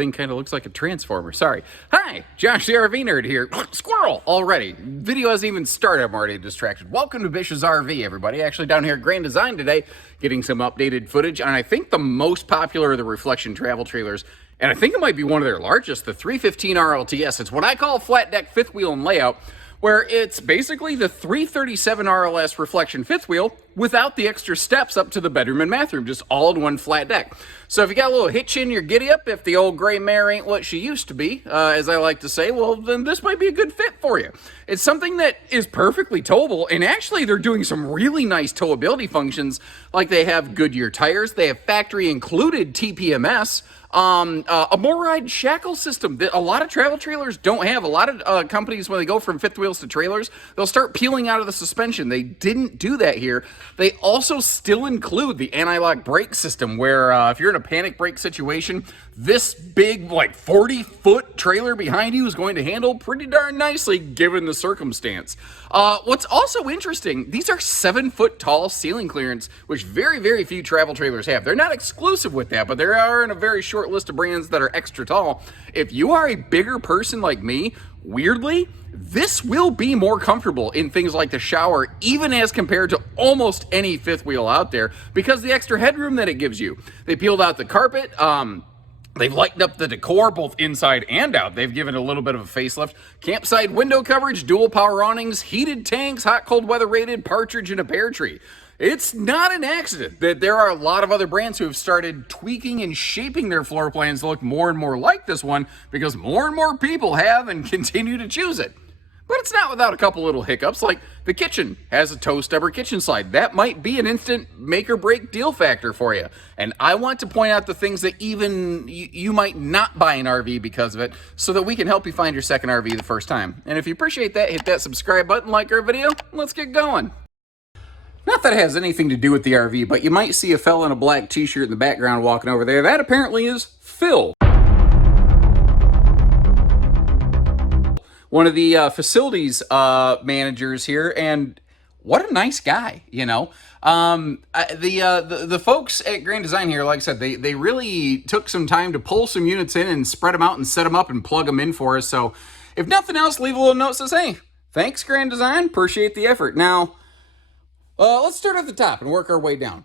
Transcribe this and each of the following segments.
thing kind of looks like a transformer. Sorry. Hi, Josh the RV Nerd here. Squirrel already. Video hasn't even started. I'm already distracted. Welcome to Bish's RV, everybody. Actually down here at Grand Design today, getting some updated footage. And I think the most popular of the reflection travel trailers, and I think it might be one of their largest, the 315 RLTS. It's what I call flat deck fifth wheel and layout, where it's basically the 337 RLS reflection fifth wheel without the extra steps up to the bedroom and bathroom, just all in one flat deck. So if you got a little hitch in your giddy up, if the old gray mare ain't what she used to be, as I like to say, well, then this might be a good fit for you. It's something that is perfectly towable, and actually they're doing some really nice towability functions, like they have Goodyear tires, they have factory included TPMS, a MORryde shackle system that a lot of travel trailers don't have. A lot of companies, when they go from fifth wheels to trailers, they'll start peeling out of the suspension. They didn't do that here. They also still include the anti-lock brake system, where if you're in a panic brake situation, this big, like 40-foot trailer behind you is going to handle pretty darn nicely given the circumstance. What's also interesting, these are 7-foot tall ceiling clearance, which very, very few travel trailers have. They're not exclusive with that, but there are in a very short list of brands that are extra tall. If you are a bigger person like me, weirdly, this will be more comfortable in things like the shower, even as compared to almost any fifth wheel out there, because the extra headroom that it gives you. They peeled out the carpet. They've lightened up the decor both inside and out. They've given a little bit of a facelift. Campsite window coverage, dual power awnings, heated tanks, hot cold weather rated, partridge, and a pear tree. It's not an accident that there are a lot of other brands who have started tweaking and shaping their floor plans to look more and more like this one, because more and more people have and continue to choose it. But it's not without a couple little hiccups, like the kitchen has a toe stubber kitchen slide. That might be an instant make or break deal factor for you. And I want to point out the things that even you might not buy an RV because of it, so that we can help you find your second RV the first time. And if you appreciate that, hit that subscribe button, like our video, and let's get going. Not that it has anything to do with the RV, but you might see a fella in a black t-shirt in the background walking over there. That apparently is Phil, one of the facilities managers here, and what a nice guy, you know. The folks at Grand Design here, like I said, they really took some time to pull some units in and spread them out and set them up and plug them in for us. So if nothing else, leave a little note that says, hey, thanks Grand Design, appreciate the effort. Now, let's start at the top and work our way down,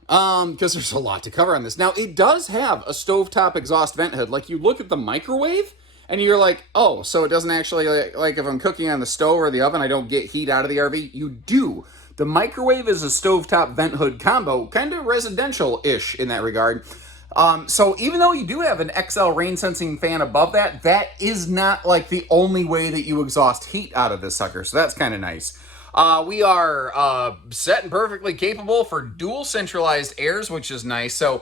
because there's a lot to cover on this. Now, it does have a stovetop exhaust vent hood. Like, you look at the microwave, and you're like, oh, so it doesn't actually, like if I'm cooking on the stove or the oven, I don't get heat out of the RV? You do. The microwave is a stovetop vent hood combo, kind of residential-ish in that regard. So even though you do have an XL rain-sensing fan above that, that is not, like, the only way that you exhaust heat out of this sucker, so that's kind of nice. We are set and perfectly capable for dual centralized airs, which is nice. So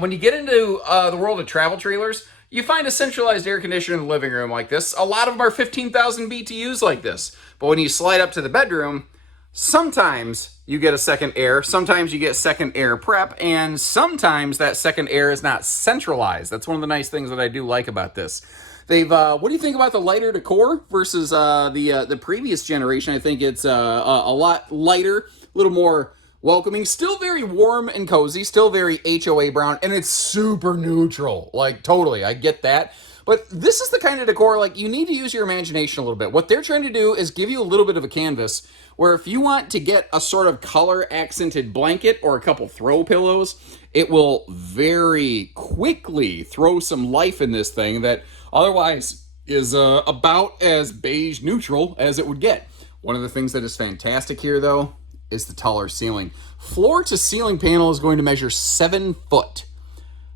when you get into the world of travel trailers, you find a centralized air conditioner in the living room like this. A lot of them are 15,000 BTUs like this. But when you slide up to the bedroom, sometimes you get a second air, sometimes you get second air prep, and sometimes that second air is not centralized. That's one of the nice things that I do like about this. They've, what do you think about the lighter decor versus the previous generation? I think it's a lot lighter, a little more welcoming, still very warm and cozy, still very HOA brown, and it's super neutral. Like, totally, I get that. But this is the kind of decor, like, you need to use your imagination a little bit. What they're trying to do is give you a little bit of a canvas where if you want to get a sort of color accented blanket or a couple throw pillows, it will very quickly throw some life in this thing that otherwise is about as beige neutral as it would get. One of the things that is fantastic here, though, is the taller ceiling. Floor to ceiling panel is going to measure 7 foot.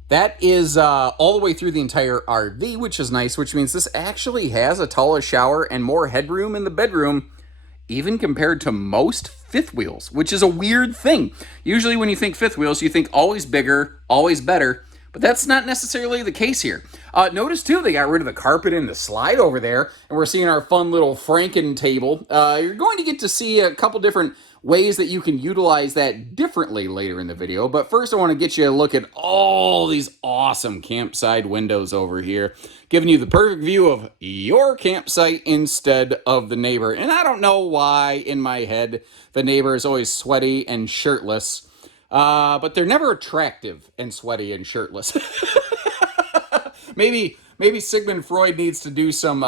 That is all the way through the entire RV, which is nice, which means this actually has a taller shower and more headroom in the bedroom, even compared to most fifth wheels, which is a weird thing. Usually when you think fifth wheels, you think always bigger, always better, but that's not necessarily the case here. Notice, too, they got rid of the carpet and the slide over there, and we're seeing our fun little Franken table. You're going to get to see a couple different ways that you can utilize that differently later in the video. But first, I want to get you a look at all these awesome campsite windows over here, giving you the perfect view of your campsite instead of the neighbor. And I don't know why, in my head, the neighbor is always sweaty and shirtless. But they're never attractive and sweaty and shirtless. Maybe maybe Sigmund Freud needs to do some,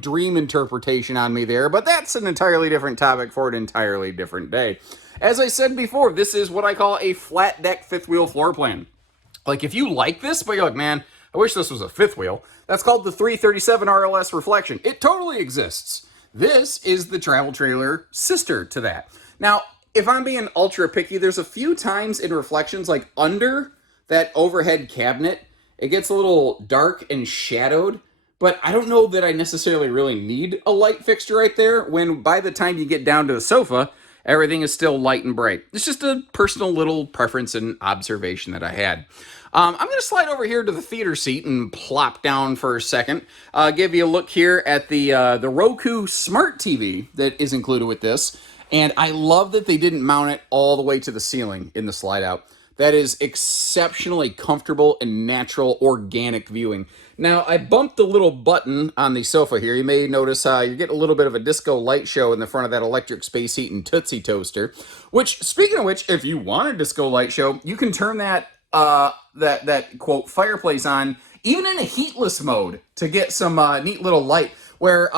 dream interpretation on me there, but that's an entirely different topic for an entirely different day. As I said before, this is what I call a flat deck fifth wheel floor plan. Like, if you like this, but you're like, man, I wish this was a fifth wheel, that's called the 337 RLS Reflection. It totally exists. This is the travel trailer sister to that. Now, if I'm being ultra picky, there's a few times in Reflections, like under that overhead cabinet, it gets a little dark and shadowed, but I don't know that I necessarily really need a light fixture right there when by the time you get down to the sofa, everything is still light and bright. It's just a personal little preference and observation that I had. I'm going to slide over here to the theater seat and plop down for a second. Give you a look here at the Roku Smart TV that is included with this. And I love that they didn't mount it all the way to the ceiling in the slide out. That is exceptionally comfortable and natural organic viewing. Now, I bumped the little button on the sofa here. You may notice you're getting a little bit of a disco light show in the front of that electric space heat and Tootsie Toaster. Which, speaking of which, if you want a disco light show, you can turn that quote fireplace on even in a heatless mode to get some neat little light. Where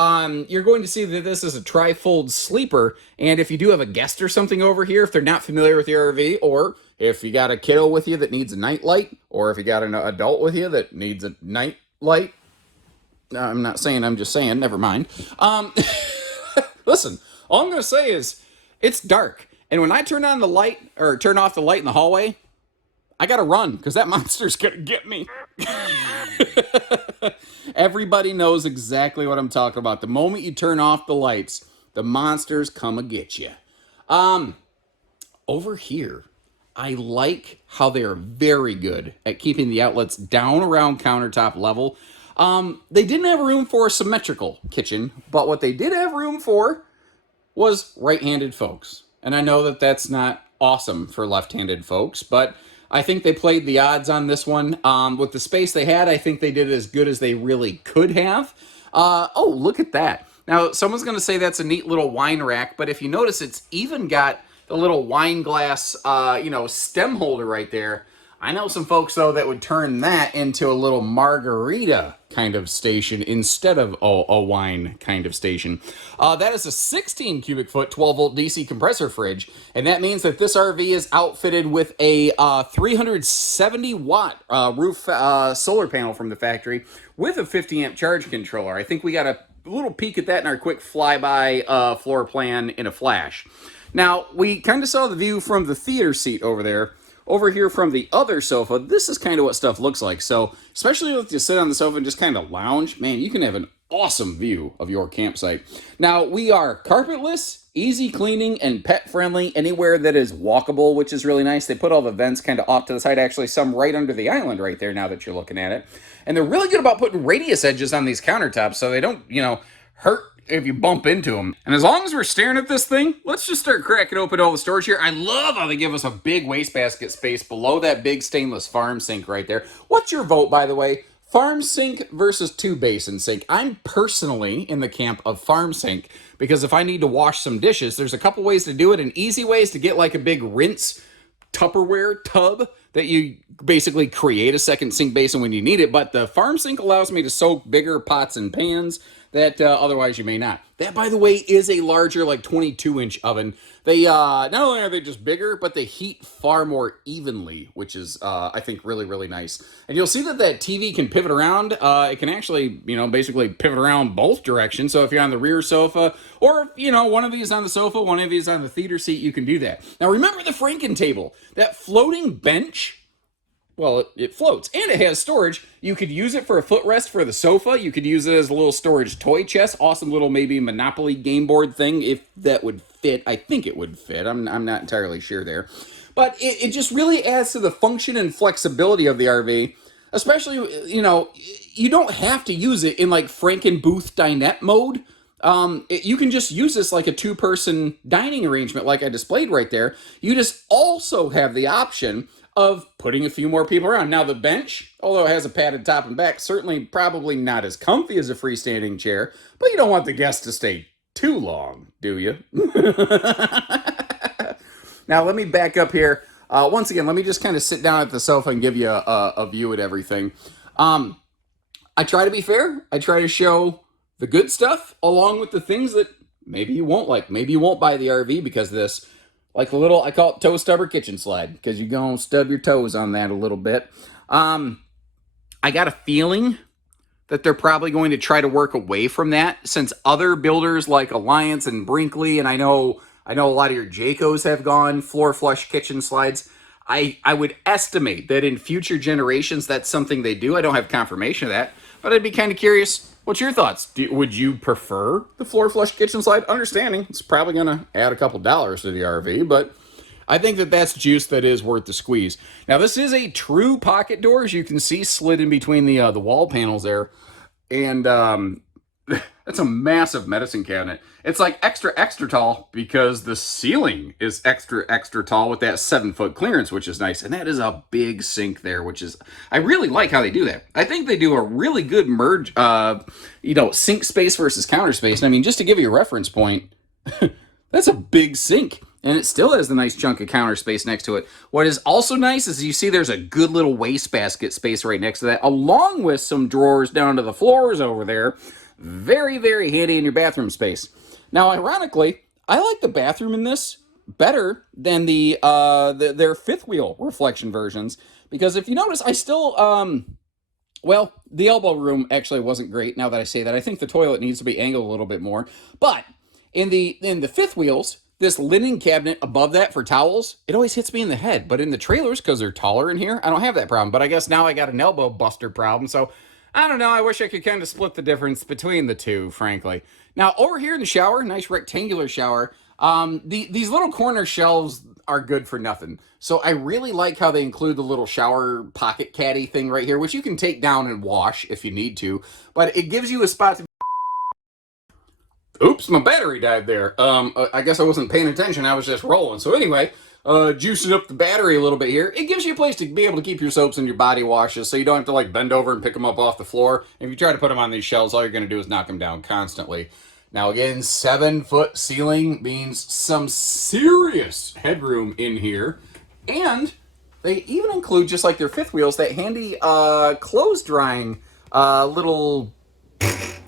you're going to see that this is a tri-fold sleeper, and if you do have a guest or something over here, if they're not familiar with your RV, or if you got a kiddo with you that needs a night light, or if you got an adult with you that needs a night light, I'm not saying, I'm just saying, never mind. Listen, all I'm going to say is, it's dark, and when I turn on the light, or turn off the light in the hallway, I gotta run, because that monster's gonna get me. Everybody knows exactly what I'm talking about. The moment you turn off the lights, the monsters come and get you. Over here, I like how they are very good at keeping the outlets down around countertop level. They didn't have room for a symmetrical kitchen, but what they did have room for was right-handed folks. And I know that that's not awesome for left-handed folks, but I think they played the odds on this one. With the space they had, I think they did it as good as they really could have. Oh, look at that. Now, someone's going to say that's a neat little wine rack, but if you notice, it's even got the little wine glass, stem holder right there. I know some folks, though, that would turn that into a little margarita kind of station instead of a wine kind of station. That is a 16 cubic foot, 12 volt DC compressor fridge, and that means that this RV is outfitted with a 370 watt roof solar panel from the factory with a 50 amp charge controller. I think we got a little peek at that in our quick flyby floor plan in a flash. Now, we kind of saw the view from the theater seat over there. Over here from the other sofa, this is kind of what stuff looks like. So, especially if you sit on the sofa and just kind of lounge, man, you can have an awesome view of your campsite. Now, we are carpetless, easy cleaning, and pet-friendly anywhere that is walkable, which is really nice. They put all the vents kind of off to the side, actually some right under the island right there now that you're looking at it. And they're really good about putting radius edges on these countertops so they don't, hurt if you bump into them. And as long as we're staring at this thing, let's just start cracking open all the storage here. I love how they give us a big wastebasket space below that big stainless farm sink right there. What's your vote, by the way? Farm sink versus two basin sink. I'm personally in the camp of farm sink because if I need to wash some dishes, there's a couple ways to do it. An easy way is to get like a big rinse Tupperware tub that you basically create a second sink basin when you need it. But the farm sink allows me to soak bigger pots and pans that otherwise you may not. That, by the way, is a larger, like 22-inch oven. They not only are they just bigger, but they heat far more evenly, which is, I think, really, really nice. And you'll see that TV can pivot around. It can actually, basically pivot around both directions. So if you're on the rear sofa, or, one of these on the sofa, one of these on the theater seat, you can do that. Now, remember the Franken table, that floating bench. Well, it floats, and it has storage. You could use it for a footrest for the sofa. You could use it as a little storage toy chest. Awesome little maybe Monopoly game board thing, if that would fit. I think it would fit. I'm not entirely sure there. But it just really adds to the function and flexibility of the RV. Especially, you don't have to use it in like Frankenbooth dinette mode. You can just use this like a two-person dining arrangement like I displayed right there. You just also have the option of putting a few more people around. Now the bench, although it has a padded top and back, certainly probably not as comfy as a freestanding chair, but you don't want the guests to stay too long, do you? Now let me back up here. Once again, let me just kind of sit down at the sofa and give you a view at everything. I try to be fair. I try to show the good stuff along with the things that maybe you won't like. Maybe you won't buy the RV because of this. Like the little, I call it toe stubber kitchen slide because you're going to stub your toes on that a little bit. I got a feeling that they're probably going to try to work away from that since other builders like Alliance and Brinkley, and I know a lot of your Jaycos have gone floor flush kitchen slides. I would estimate that in future generations that's something they do. I don't have confirmation of that, but I'd be kind of curious. What's your thoughts? Would you prefer the floor flush kitchen slide? Understanding it's probably going to add a couple dollars to the RV, but I think that that's juice that is worth the squeeze. Now, this is a true pocket door, as you can see, slid in between the wall panels there. And that's a massive medicine cabinet. It's like extra, extra tall because the ceiling is extra, extra tall with that 7-foot clearance, which is nice. And that is a big sink there, which is, I really like how they do that. I think they do a really good merge, sink space versus counter space. And I mean, just to give you a reference point, that's a big sink. And it still has the nice chunk of counter space next to it. What is also nice is you see there's a good little wastebasket space right next to that, along with some drawers down to the floors over there. Very, very handy in your bathroom space. Now, ironically, I like the bathroom in this better than their fifth wheel reflection versions. Because if you notice, I still, the elbow room actually wasn't great now that I say that. I think the toilet needs to be angled a little bit more. But in the fifth wheels, this linen cabinet above that for towels, it always hits me in the head. But in the trailers, because they're taller in here, I don't have that problem. But I guess now I got an elbow buster problem. So I don't know. I wish I could kind of split the difference between the two, frankly. Now, over here in the shower, nice rectangular shower, these little corner shelves are good for nothing. So I really like how they include the little shower pocket caddy thing right here, which you can take down and wash if you need to. But it gives you a spot to... Oops, my battery died there. I guess I wasn't paying attention. I was just rolling. So anyway, juicing up the battery a little bit here. It gives you a place to be able to keep your soaps and your body washes so you don't have to like bend over and pick them up off the floor. If you try to put them on these shelves, all you're going to do is knock them down constantly. Now again, 7-foot ceiling means some serious headroom in here. And they even include, just like their fifth wheels, that handy clothes drying little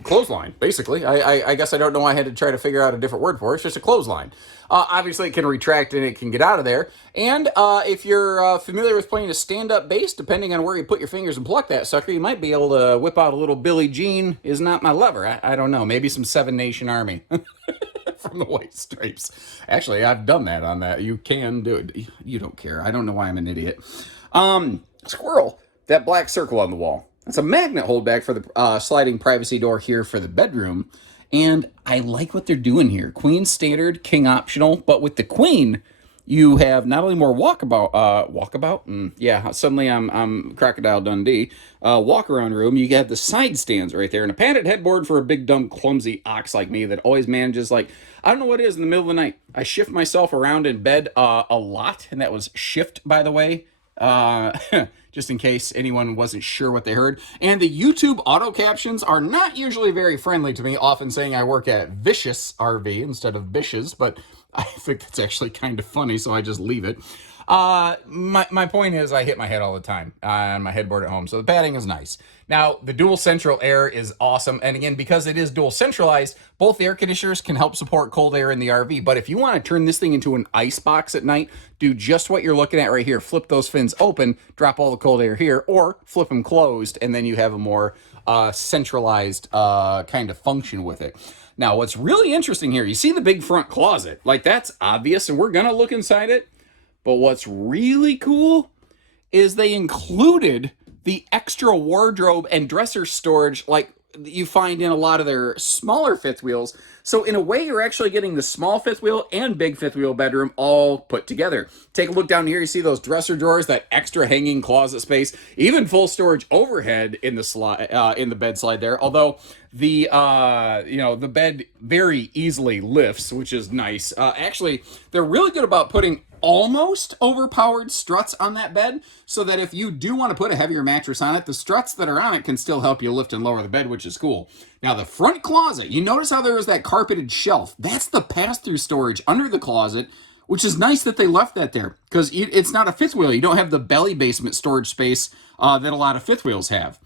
clothesline, basically. I guess I don't know why I had to try to figure out a different word for it. It's just a clothesline. Obviously, it can retract and it can get out of there. And if you're familiar with playing a stand-up bass, depending on where you put your fingers and pluck that sucker, you might be able to whip out a little Billie Jean is not my lover. I don't know. Maybe some Seven Nation Army from the White Stripes. Actually, I've done that on that. You can do it. You don't care. I don't know why I'm an idiot. Squirrel. That black circle on the wall. It's a magnet holdback for the sliding privacy door here for the bedroom. And I like what they're doing here. Queen standard, king optional. But with the queen, you have not only more walkabout? Yeah, suddenly I'm Crocodile Dundee. Walk around room. You have the side stands right there. And a padded headboard for a big, dumb, clumsy ox like me that always manages, like, I don't know what it is in the middle of the night. I shift myself around in bed a lot. And that was shift, by the way. Just in case anyone wasn't sure what they heard. And the YouTube auto captions are not usually very friendly to me, often saying I work at Vicious RV instead of Bish's, but I think that's actually kind of funny, so I just leave it. My point is I hit my head all the time on my headboard at home, so the padding is nice. Now, the dual central air is awesome, and again, because it is dual centralized, both air conditioners can help support cold air in the RV, but if you want to turn this thing into an ice box at night, do just what you're looking at right here. Flip those fins open, drop all the cold air here, or flip them closed, and then you have a more centralized kind of function with it. Now, what's really interesting here, you see the big front closet. Like, that's obvious, and we're going to look inside it. But what's really cool is they included the extra wardrobe and dresser storage like you find in a lot of their smaller fifth wheels. So in a way, you're actually getting the small fifth wheel and big fifth wheel bedroom all put together. Take a look down here. You see those dresser drawers, that extra hanging closet space, even full storage overhead in the bed slide there. Although the the bed very easily lifts, which is nice. Actually, they're really good about putting almost overpowered struts on that bed so that if you do want to put a heavier mattress on it, the struts that are on it can still help you lift and lower the bed, which is cool. Now, the front closet, you notice how there was that carpeted shelf. That's the pass-through storage under the closet, which is nice that they left that there because it's not a fifth wheel. You don't have the belly basement storage space that a lot of fifth wheels have.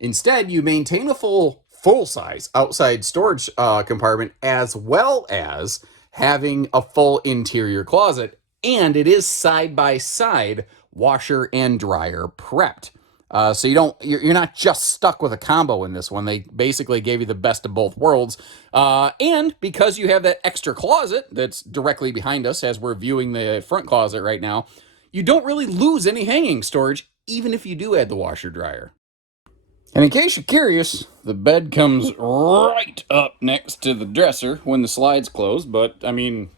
Instead, you maintain a full-size outside storage compartment, as well as having a full interior closet, and it is side-by-side washer and dryer prepped. So you're not just stuck with a combo in this one. They basically gave you the best of both worlds. And because you have that extra closet that's directly behind us as we're viewing the front closet right now, you don't really lose any hanging storage, even if you do add the washer dryer. And in case you're curious, the bed comes right up next to the dresser when the slide's closed, but I mean,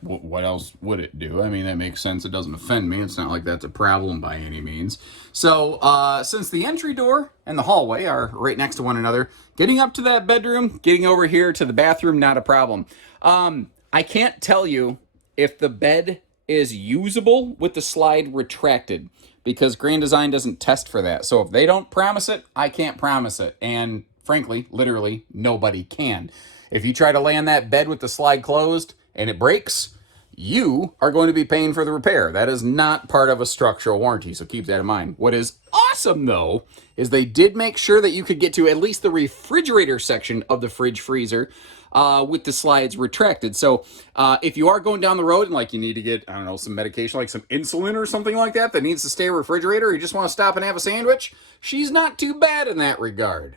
what else would it do? I mean, that makes sense. It doesn't offend me. It's not like that's a problem by any means. So, since the entry door and the hallway are right next to one another, getting up to that bedroom, getting over here to the bathroom, not a problem. I can't tell you if the bed is usable with the slide retracted, because Grand Design doesn't test for that. So if they don't promise it, I can't promise it. And frankly, literally, nobody can. If you try to lay on that bed with the slide closed and it breaks, you are going to be paying for the repair. That is not part of a structural warranty, so keep that in mind. What is awesome, though, is they did make sure that you could get to at least the refrigerator section of the fridge freezer with the slides retracted. So if you are going down the road and like you need to get, I don't know, some medication, like some insulin or something like that needs to stay in a refrigerator, or you just want to stop and have a sandwich, she's not too bad in that regard.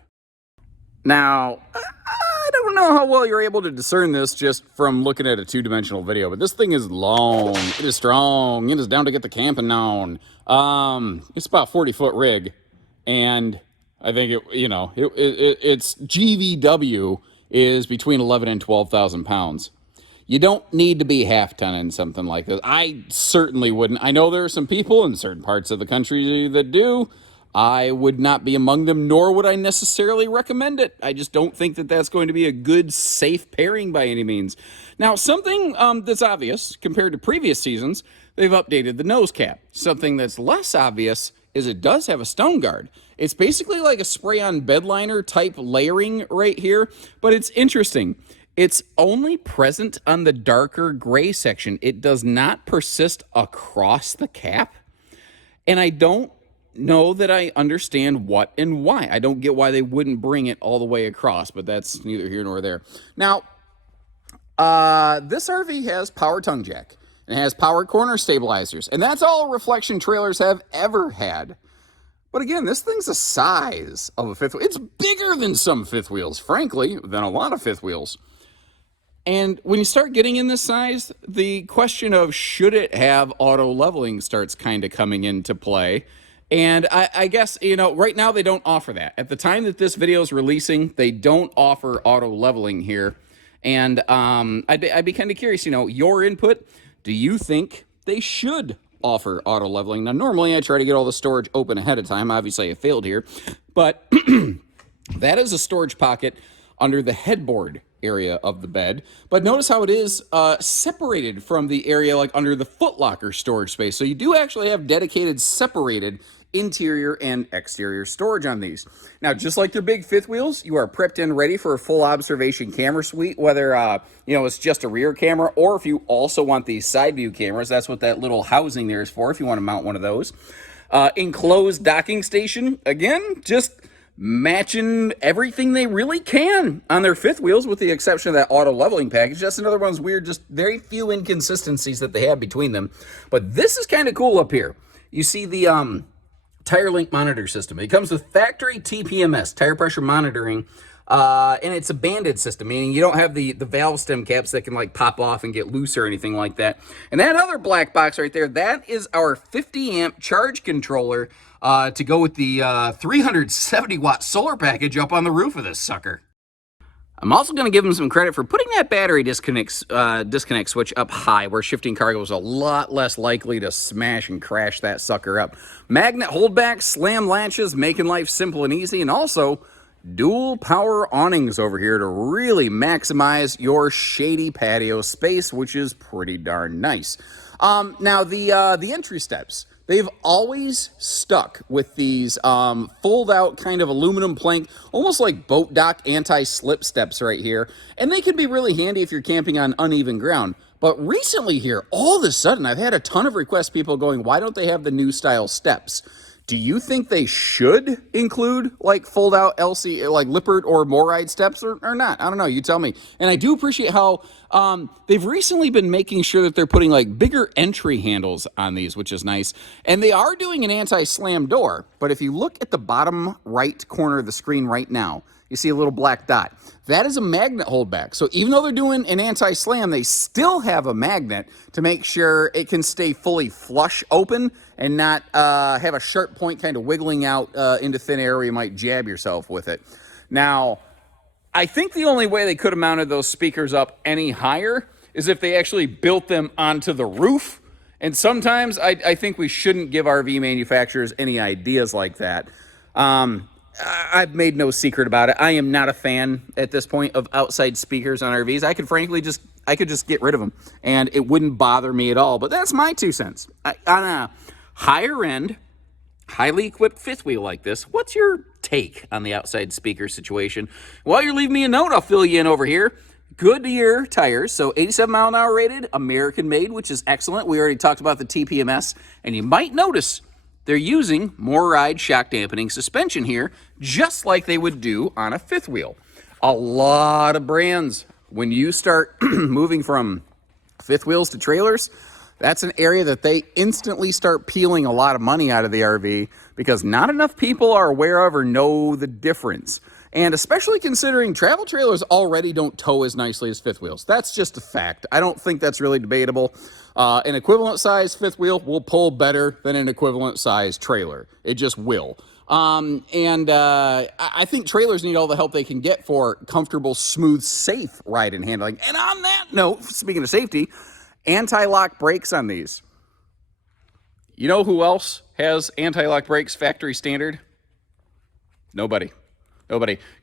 Now, I don't know how well you're able to discern this just from looking at a two-dimensional video, but this thing is long, it is strong, it is down to get the camping on. It's about 40-foot rig, and I think its GVW is between 11 and 12,000 pounds. You don't need to be half-ton in something like this. I certainly wouldn't. I know there are some people in certain parts of the country that do. I would not be among them, nor would I necessarily recommend it. I just don't think that that's going to be a good, safe pairing by any means. Now, something that's obvious compared to previous seasons, they've updated the nose cap. Something that's less obvious is it does have a stone guard. It's basically like a spray-on bed liner type layering right here, but it's interesting. It's only present on the darker gray section. It does not persist across the cap, and I don't know that I understand what and why. I don't get why they wouldn't bring it all the way across, but that's neither here nor there. Now, this RV has power tongue jack. It has power corner stabilizers, and that's all reflection trailers have ever had. But again, this thing's the size of a fifth wheel. It's bigger than some fifth wheels, frankly, than a lot of fifth wheels. And when you start getting in this size, the question of should it have auto leveling starts kind of coming into play. And I guess, right now they don't offer that. At the time that this video is releasing, they don't offer auto leveling here. And I'd be kind of curious, your input. Do you think they should offer auto leveling? Now, normally I try to get all the storage open ahead of time. Obviously, I failed here. But that is a storage pocket under the headboard area of the bed. But notice how it is separated from the area like under the footlocker storage space. So you do actually have dedicated, separated interior and exterior storage on these. Now, just like their big fifth wheels, you are prepped and ready for a full observation camera suite, whether it's just a rear camera, or if you also want these side view cameras. That's what that little housing there is for, if you want to mount one of those. Enclosed docking station, again, just matching everything they really can on their fifth wheels, with the exception of that auto leveling package. That's another one of those weird, just very few inconsistencies that they have between them. But this is kind of cool up here. You see the tire link monitor system. It comes with factory TPMS, tire pressure monitoring, and it's a banded system, meaning you don't have the valve stem caps that can like pop off and get loose or anything like that. And that other black box right there, that is our 50 amp charge controller to go with the 370 watt solar package up on the roof of this sucker. I'm also going to give them some credit for putting that battery disconnect switch up high, where shifting cargo is a lot less likely to smash and crash that sucker up. Magnet holdbacks, slam latches, making life simple and easy, and also dual power awnings over here to really maximize your shady patio space, which is pretty darn nice. Now, the entry steps. They've always stuck with these fold-out kind of aluminum plank, almost like boat dock anti-slip steps right here. And they can be really handy if you're camping on uneven ground. But recently here, all of a sudden, I've had a ton of requests, people going, why don't they have the new style steps? Do you think they should include like fold out LC, like Lippert or Moride steps or not? I don't know. You tell me. And I do appreciate how they've recently been making sure that they're putting like bigger entry handles on these, which is nice. And they are doing an anti-slam door. But if you look at the bottom right corner of the screen right now, you see a little black dot. That is a magnet holdback. So even though they're doing an anti-slam, they still have a magnet to make sure it can stay fully flush open and not have a sharp point kind of wiggling out into thin air where you might jab yourself with it. Now, I think the only way they could have mounted those speakers up any higher is if they actually built them onto the roof. And sometimes I think we shouldn't give RV manufacturers any ideas like that. I've made no secret about it. I am not a fan at this point of outside speakers on RVs. I could frankly just get rid of them and it wouldn't bother me at all. But that's my 2 cents. On a higher end, highly equipped fifth wheel like this, what's your take on the outside speaker situation? While you're leaving me a note, I'll fill you in over here. Goodyear tires, so 87 mile an hour rated, American made, which is excellent. We already talked about the TPMS, and you might notice they're using Moride shock dampening suspension here, just like they would do on a fifth wheel. A lot of brands, when you start moving from fifth wheels to trailers, that's an area that they instantly start peeling a lot of money out of the RV because not enough people are aware of or know the difference. And especially considering travel trailers already don't tow as nicely as fifth wheels. That's just a fact. I don't think that's really debatable. An equivalent size fifth wheel will pull better than an equivalent size trailer. It just will. I think trailers need all the help they can get for comfortable, smooth, safe ride and handling. And on that note, speaking of safety, anti-lock brakes on these. You know who else has anti-lock brakes factory standard? Nobody.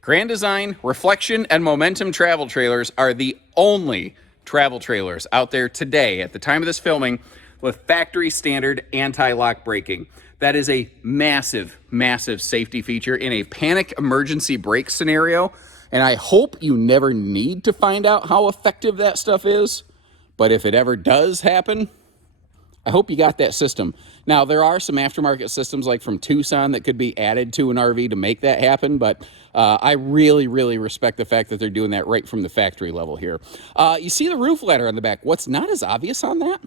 Grand Design, Reflection, and Momentum travel trailers are the only travel trailers out there today at the time of this filming with factory standard anti-lock braking. That is a massive, massive safety feature in a panic emergency brake scenario. And I hope you never need to find out how effective that stuff is. But if it ever does happen, I hope you got that system. Now, there are some aftermarket systems like from Tucson that could be added to an RV to make that happen, but I really, really respect the fact that they're doing that right from the factory level here. You see the roof ladder on the back. What's not as obvious on that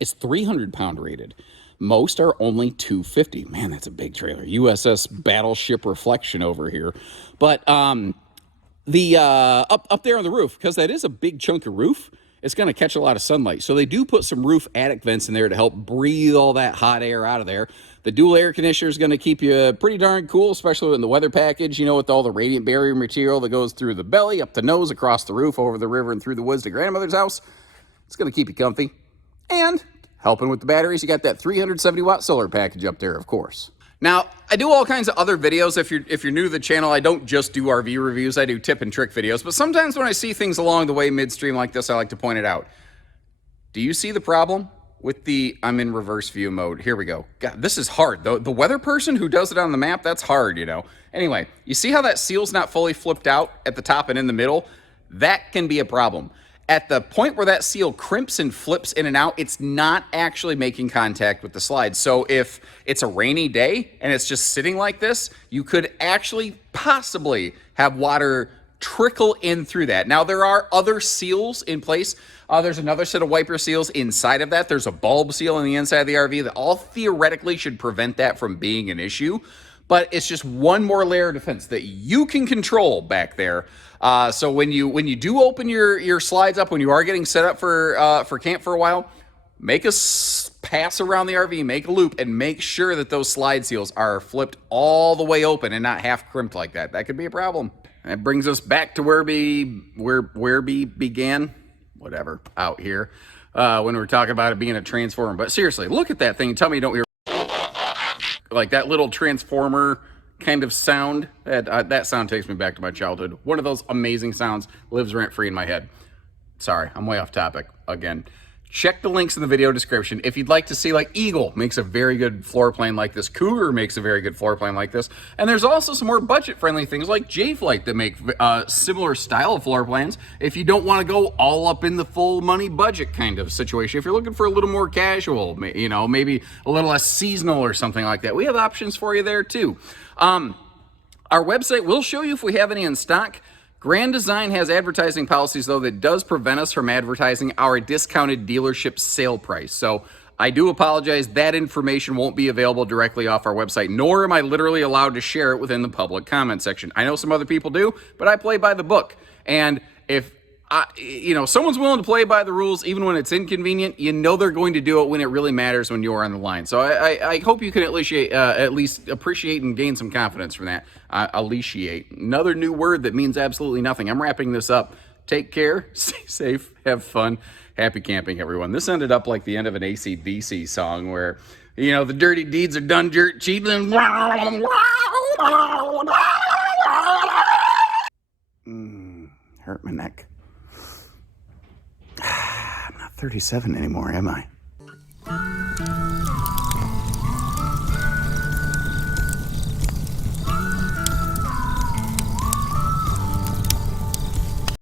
is 300-pound rated. Most are only 250. Man, that's a big trailer. USS Battleship Reflection over here. But the up there on the roof, because that is a big chunk of roof, it's going to catch a lot of sunlight. So they do put some roof attic vents in there to help breathe all that hot air out of there. The dual air conditioner is going to keep you pretty darn cool, especially in the weather package, you know, with all the radiant barrier material that goes through the belly, up the nose, across the roof, over the river, and through the woods to grandmother's house. It's going to keep you comfy. And helping with the batteries, you got that 370-watt solar package up there, of course. Now, I do all kinds of other videos. If you're new to the channel, I don't just do RV reviews. I do tip and trick videos. But sometimes when I see things along the way midstream like this, I like to point it out. Do you see the problem with I'm in reverse view mode? Here we go. God, this is hard. The weather person who does it on the map, that's hard, you know. Anyway, you see how that seal's not fully flipped out at the top and in the middle? That can be a problem. At the point where that seal crimps and flips in and out, it's not actually making contact with the slide. So if it's a rainy day and it's just sitting like this, you could actually possibly have water trickle in through that. Now, there are other seals in place. There's another set of wiper seals inside of that. There's a bulb seal on the inside of the RV that all theoretically should prevent that from being an issue. But it's just one more layer of defense that you can control back there. So when you do open your slides up, when you are getting set up for camp for a while, make a pass around the RV, make a loop, and make sure that those slide seals are flipped all the way open and not half crimped like that. That could be a problem. That brings us back to where we began, whatever, out here, when we were talking about it being a transformer. But seriously, look at that thing and tell me you don't hear like that little transformer kind of sound. That sound takes me back to my childhood. One of those amazing sounds lives rent-free in my head. Sorry, I'm way off topic again. check the links in the video description. If you'd like to see, like, Eagle makes a very good floor plan like this. Cougar makes a very good floor plan like this. And there's also some more budget-friendly things like J-Flight that make similar style of floor plans if you don't want to go all up in the full money budget kind of situation. If you're looking for a little more casual, you know, maybe a little less seasonal or something like that, we have options for you there too. Our website will show you if we have any in stock. Grand Design has advertising policies, though, that does prevent us from advertising our discounted dealership sale price. So I do apologize. That information won't be available directly off our website, nor am I literally allowed to share it within the public comment section. I know some other people do, but I play by the book. And if someone's willing to play by the rules, even when it's inconvenient, you know they're going to do it when it really matters when you're on the line. So I hope you can at least appreciate and gain some confidence from that. Aliciate. Another new word that means absolutely nothing. I'm wrapping this up. Take care, stay safe, have fun. Happy camping, everyone. This ended up like the end of an AC/DC song where, you know, the dirty deeds are done dirt cheap and hurt my neck. I'm not 37 anymore, am I?